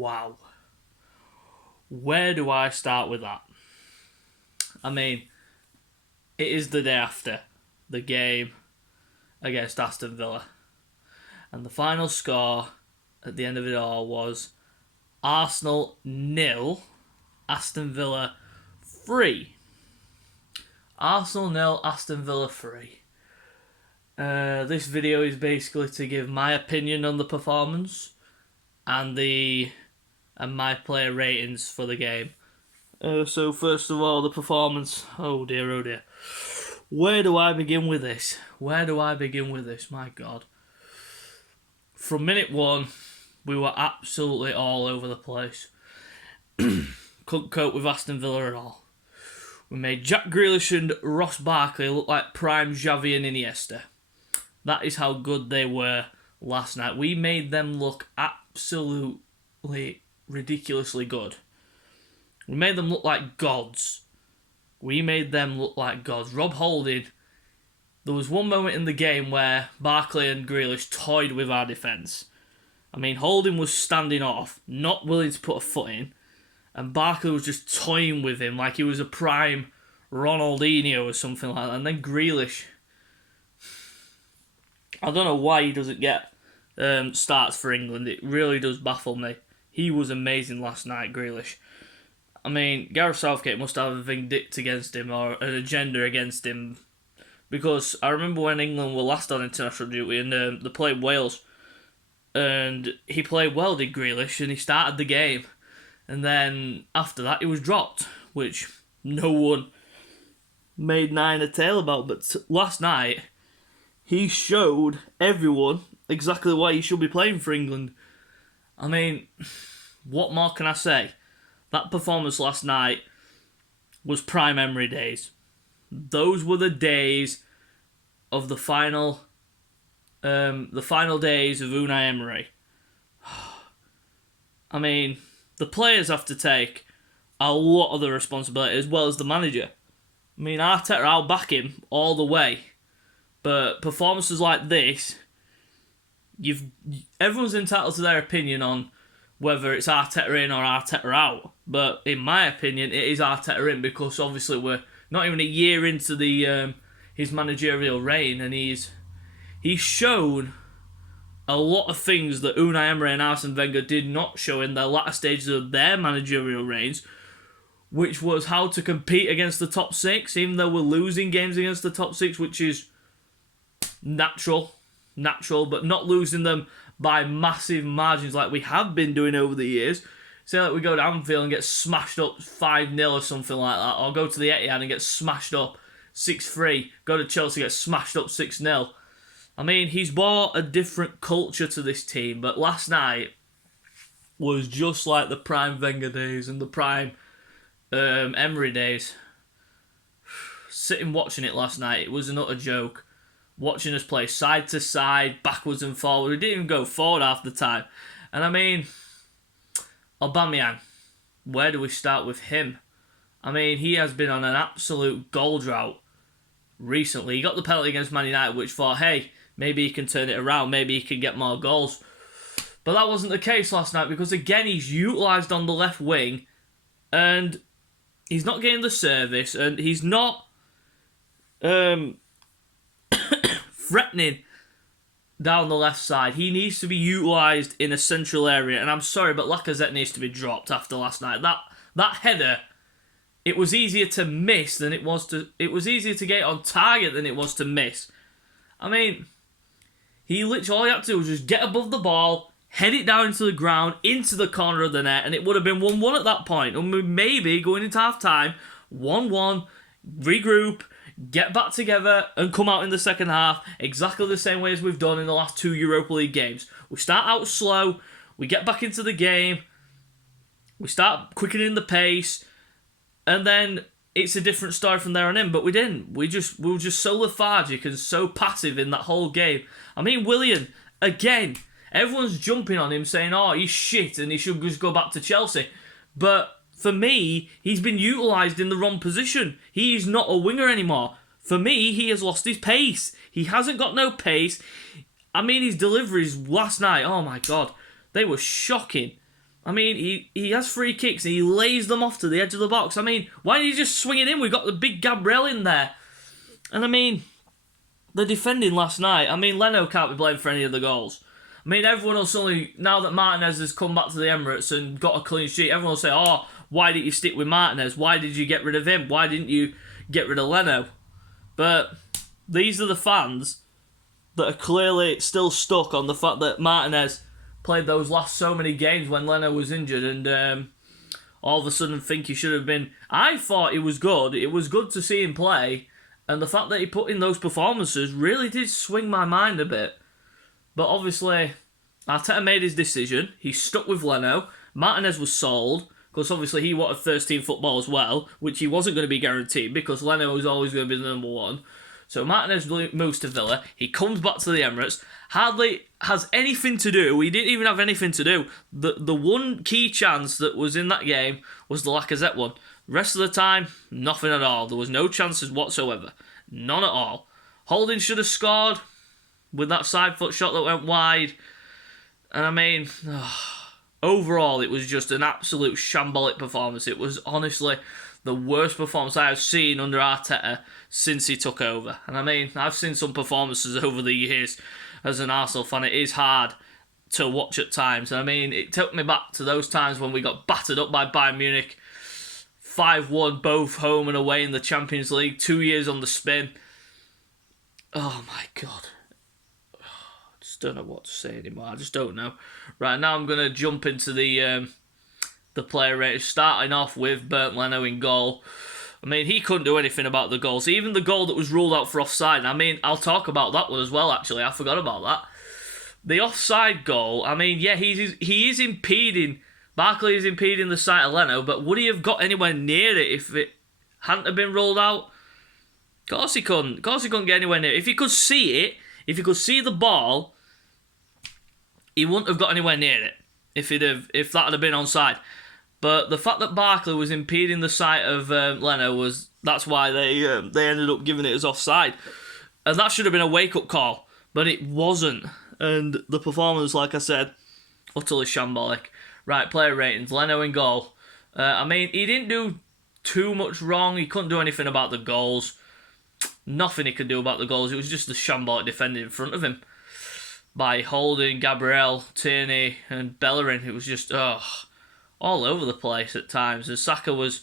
Wow. Where do I start with that? I mean, it is the day after the game against Aston Villa. And the final score at the end of it all was Arsenal 0, Aston Villa 3. Arsenal 0, Aston Villa 3. This video is basically to give my opinion on the performance and my player ratings for the game. So first of all, the performance. Oh dear, oh dear. Where do I begin with this? My God. From minute one, we were absolutely all over the place. Couldn't cope with Aston Villa at all. We made Jack Grealish and Ross Barkley look like prime Xavi and Iniesta. That is how good they were last night. We made them look absolutely ridiculously good. We made them look like gods. Rob Holding, there was one moment in the game where Barkley and Grealish toyed with our defence. I mean, Holding was standing off, not willing to put a foot in, and Barkley was just toying with him like he was a prime Ronaldinho or something like that. And then Grealish, I don't know why he doesn't get starts for England. It really does baffle me. He was amazing last night, Grealish. I mean, Gareth Southgate must have a vindict against him or an agenda against him, because I remember when England were last on international duty and they played Wales, and he played well, did Grealish, and he started the game, and then after that he was dropped, which no one made nine a tail about. But last night he showed everyone exactly why he should be playing for England. I mean, what more can I say? That performance last night was prime Emery days. Those were the days of the final days of Unai Emery. I mean, the players have to take a lot of the responsibility as well as the manager. I mean, Arteta, I'll back him all the way, but performances like this, everyone's entitled to their opinion on whether it's Arteta in or Arteta out. But in my opinion, it is Arteta in, because obviously we're not even a year into his managerial reign, and he's shown a lot of things that Unai Emery and Arsene Wenger did not show in their latter stages of their managerial reigns, which was how to compete against the top six, even though we're losing games against the top six, which is natural, but not losing them by massive margins like we have been doing over the years. Say like we go to Anfield and get smashed up 5-0 or something like that, or go to the Etihad and get smashed up 6-3, go to Chelsea and get smashed up 6-0. I mean, he's brought a different culture to this team, but last night was just like the prime Wenger days and the prime Emery days. Sitting watching it last night, it was an utter joke. Watching us play side to side, backwards and forward. We didn't even go forward half the time. And I mean, Aubameyang, where do we start with him? I mean, he has been on an absolute goal drought recently. He got the penalty against Man United, which thought, hey, maybe he can turn it around, maybe he can get more goals. But that wasn't the case last night, because again, he's utilised on the left wing, and he's not getting the service, and he's not threatening down the left side. He needs to be utilised in a central area, and I'm sorry, but Lacazette needs to be dropped after last night. That header, it was easier to miss than it was to... It was easier to get on target than it was to miss. I mean, he literally, all he had to do was just get above the ball, head it down into the ground, into the corner of the net, and it would have been 1-1 at that point. And maybe going into half-time, 1-1, regroup, get back together, and come out in the second half exactly the same way as we've done in the last 2 Europa League games. We start out slow, we get back into the game, we start quickening the pace, and then it's a different story from there on in. But we didn't. We were just so lethargic and so passive in that whole game. I mean, Willian, again, everyone's jumping on him saying, oh, he's shit and he should just go back to Chelsea. But for me, he's been utilised in the wrong position. He's not a winger anymore. For me, he has lost his pace. He hasn't got no pace. I mean, his deliveries last night, oh my God, they were shocking. I mean, he has free kicks and he lays them off to the edge of the box. I mean, why didn't he just swing it in? We've got the big Gabriel in there. And I mean, the defending last night, I mean, Leno can't be blamed for any of the goals. I mean, everyone will suddenly, now that Martinez has come back to the Emirates and got a clean sheet, everyone will say, oh, why didn't you stick with Martinez? Why did you get rid of him? Why didn't you get rid of Leno? But these are the fans that are clearly still stuck on the fact that Martinez played those last so many games when Leno was injured and all of a sudden think he should have been... I thought it was good. It was good to see him play, and the fact that he put in those performances really did swing my mind a bit. But obviously, Arteta made his decision. He stuck with Leno. Martinez was sold, because obviously he wanted first-team football as well, which he wasn't going to be guaranteed, because Leno was always going to be the number one. So Martinez moves to Villa. He comes back to the Emirates. Hardly has anything to do. He didn't even have anything to do. The one key chance that was in that game was the Lacazette one. The rest of the time, nothing at all. There was no chances whatsoever. None at all. Holding should have scored with that side foot shot that went wide. And I mean, overall, it was just an absolute shambolic performance. It was honestly the worst performance I have seen under Arteta since he took over. And I mean, I've seen some performances over the years as an Arsenal fan. It is hard to watch at times. And I mean, it took me back to those times when we got battered up by Bayern Munich. 5-1 both home and away in the Champions League. 2 years on the spin. Oh my God. I just don't know what to say anymore. I just don't know. Right, now I'm going to jump into the player ratings, starting off with Bernd Leno in goal. I mean, he couldn't do anything about the goals. Even the goal that was ruled out for offside. I mean, I'll talk about that one as well, actually. I forgot about that. The offside goal, I mean, yeah, he is impeding... Barkley is impeding the sight of Leno, but would he have got anywhere near it if it hadn't have been ruled out? Of course he couldn't. Of course he couldn't get anywhere near it. If he could see it, if he could see the ball, he wouldn't have got anywhere near it if that had been onside. But the fact that Barkley was impeding the sight of Leno that's why they ended up giving it as offside. And that should have been a wake-up call, but it wasn't. And the performance, like I said, utterly shambolic. Right, player ratings. Leno in goal. I mean, he didn't do too much wrong. He couldn't do anything about the goals. Nothing he could do about the goals. It was just the shambolic defending in front of him by Holding, Gabriel, Tierney and Bellerin. It was just all over the place at times. And Saka was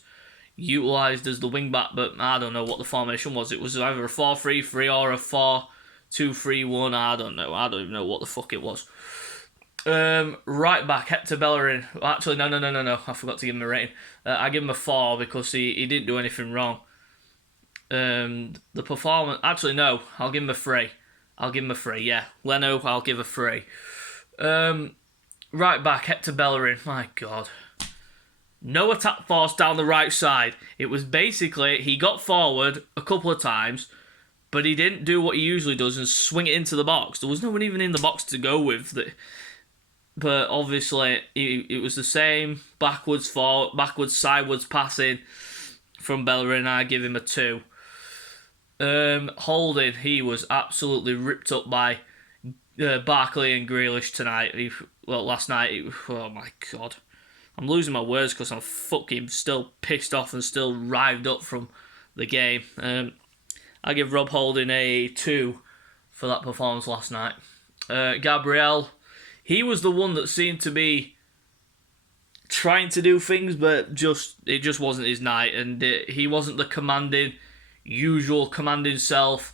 utilised as the wing-back, but I don't know what the formation was. It was either a 4-3-3 or a 4-2-3-1. I don't know. I don't even know what the fuck it was. Right back, Hector Bellerin. Actually, no. I forgot to give him a rating. I give him a 4 because he didn't do anything wrong. The performance... Actually, no. I'll give him a 3. Yeah. Leno, I'll give a 3. Right back, Hector Bellerin. My God. No attack force down the right side. It was basically... He got forward a couple of times, but he didn't do what he usually does and swing it into the box. There was no one even in the box to go with. But obviously, it was the same backwards, forward, backwards, sideways passing from Bellerin. I give him a 2. Holding, he was absolutely ripped up by Barkley and Grealish tonight. Last night. Oh my God. I'm losing my words because I'm fucking still pissed off and still rived up from the game. I give Rob Holding a 2 for that performance last night. Gabriel... He was the one that seemed to be trying to do things, but it just wasn't his night, and he wasn't the usual commanding self,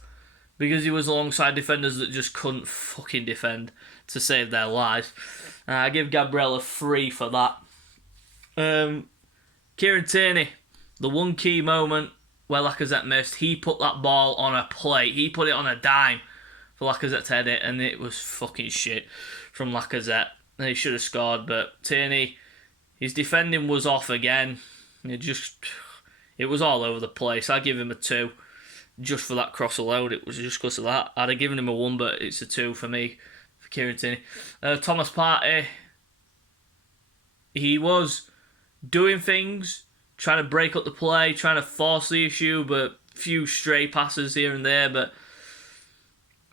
because he was alongside defenders that just couldn't fucking defend to save their lives. I give Gabriel a 3 for that. Kieran Tierney, the one key moment where Lacazette missed, he put that ball on a plate. He put it on a dime for Lacazette to head it, and it was fucking shit from Lacazette. He should have scored, but Tierney, his defending was off again. It was all over the place. I give him a 2 just for that cross alone. It was just because of that. I'd have given him a 1, but it's a 2 for me, for Kieran Tierney. Thomas Partey, he was doing things, trying to break up the play, trying to force the issue, but few stray passes here and there. But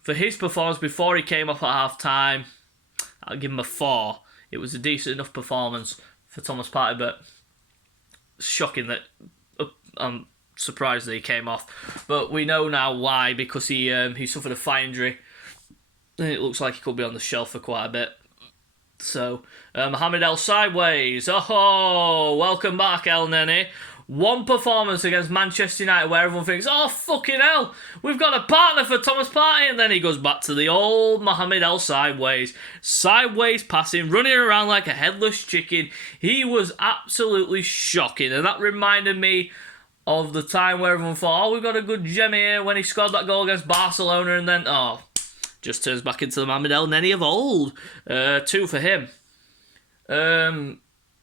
for his performance before he came off at half-time, I'll give him a 4. It was a decent enough performance for Thomas Partey, but shocking that I'm surprised that he came off. But we know now why, because he suffered a thigh injury. And it looks like he could be on the shelf for quite a bit. So, Mohamed El Sideways. Oh, welcome back, El Nene. One performance against Manchester United where everyone thinks, oh, fucking hell, we've got a partner for Thomas Partey. And then he goes back to the old Mohamed El Sideways. Sideways passing, running around like a headless chicken. He was absolutely shocking. And that reminded me of the time where everyone thought, oh, we've got a good gem here when he scored that goal against Barcelona. And then, just turns back into the Mohamed El Nene of old. 2 for him.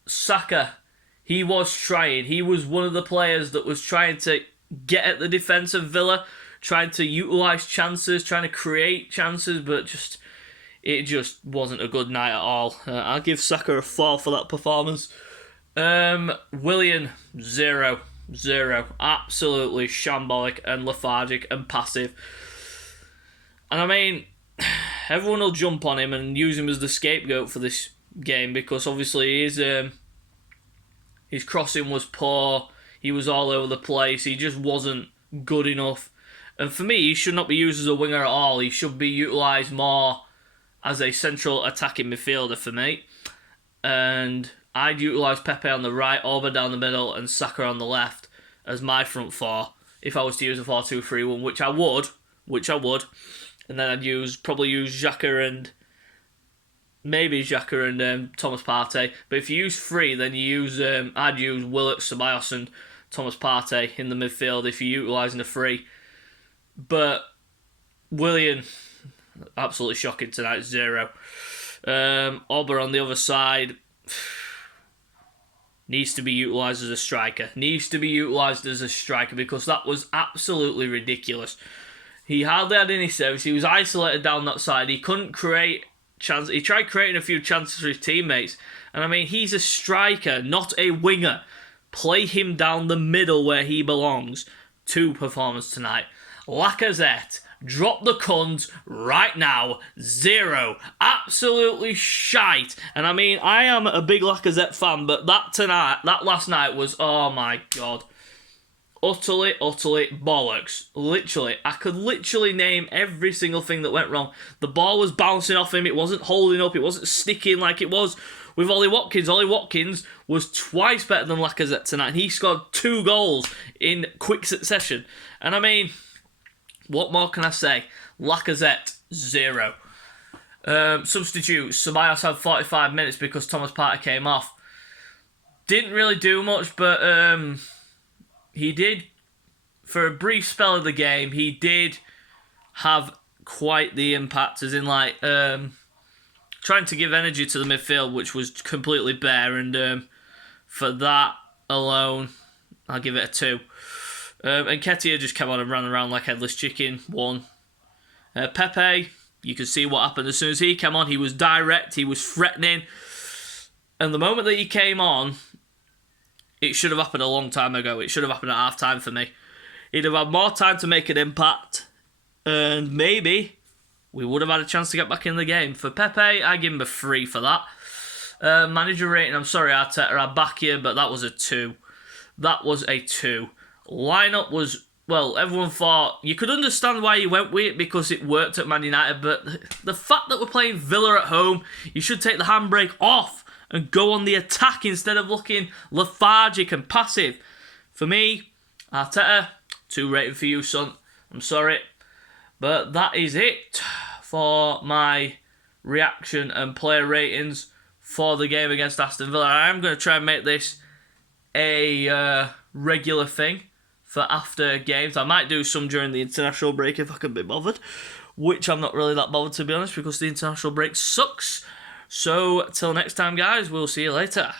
Saka. He was trying. He was one of the players that was trying to get at the defence of Villa, trying to utilise chances, trying to create chances, but it just wasn't a good night at all. I'll give Saka a 4 for that performance. Willian, 0. Absolutely shambolic and lethargic and passive. And I mean, everyone will jump on him and use him as the scapegoat for this game because obviously his crossing was poor. He was all over the place. He just wasn't good enough. And for me, he should not be used as a winger at all. He should be utilised more as a central attacking midfielder for me. And I'd utilise Pepe on the right, Orba down the middle, and Saka on the left as my front four if I was to use a 4-2-3-1, which I would. And then I'd probably use Xhaka and Thomas Partey. But if you use 3, then I'd use Willock, Ceballos and Thomas Partey in the midfield if you're utilising a 3. But Willian, absolutely shocking tonight, 0. Orba on the other side needs to be utilised as a striker. Because that was absolutely ridiculous. He hardly had any service. He was isolated down that side. He couldn't create chances. He tried creating a few chances for his teammates. And I mean, he's a striker, not a winger. Play him down the middle where he belongs. 2 performance tonight. Lacazette, drop the cunt right now. 0. Absolutely shite. And I mean, I am a big Lacazette fan, but that last night was, oh my God. Utterly bollocks. Literally. I could literally name every single thing that went wrong. The ball was bouncing off him. It wasn't holding up. It wasn't sticking like it was with Ollie Watkins. Ollie Watkins was twice better than Lacazette tonight. And he scored 2 goals in quick succession. And I mean, what more can I say? Lacazette, 0. Substitutes. Ceballos had 45 minutes because Thomas Partey came off. Didn't really do much, but he did, for a brief spell of the game, he did have quite the impact, as in trying to give energy to the midfield, which was completely bare, and for that alone, I'll give it a 2. And Nketiah just came on and ran around like headless chicken, 1. Pepe, you could see what happened as soon as he came on. He was direct, he was threatening, and the moment that he came on, it should have happened a long time ago. It should have happened at half-time for me. He'd have had more time to make an impact, and maybe we would have had a chance to get back in the game. For Pepe, I give him a 3 for that. Manager rating, I'm sorry, Arteta, I back you, but that was a 2. Lineup was, well, everyone thought, you could understand why he went with it because it worked at Man United, but the fact that we're playing Villa at home, you should take the handbrake off and go on the attack instead of looking lethargic and passive. For me, Arteta, 2 rating for you, son. I'm sorry. But that is it for my reaction and player ratings for the game against Aston Villa. I am going to try and make this a regular thing for after games. I might do some during the international break if I can be bothered, which I'm not really that bothered, to be honest, because the international break sucks. So, till next time, guys, we'll see you later.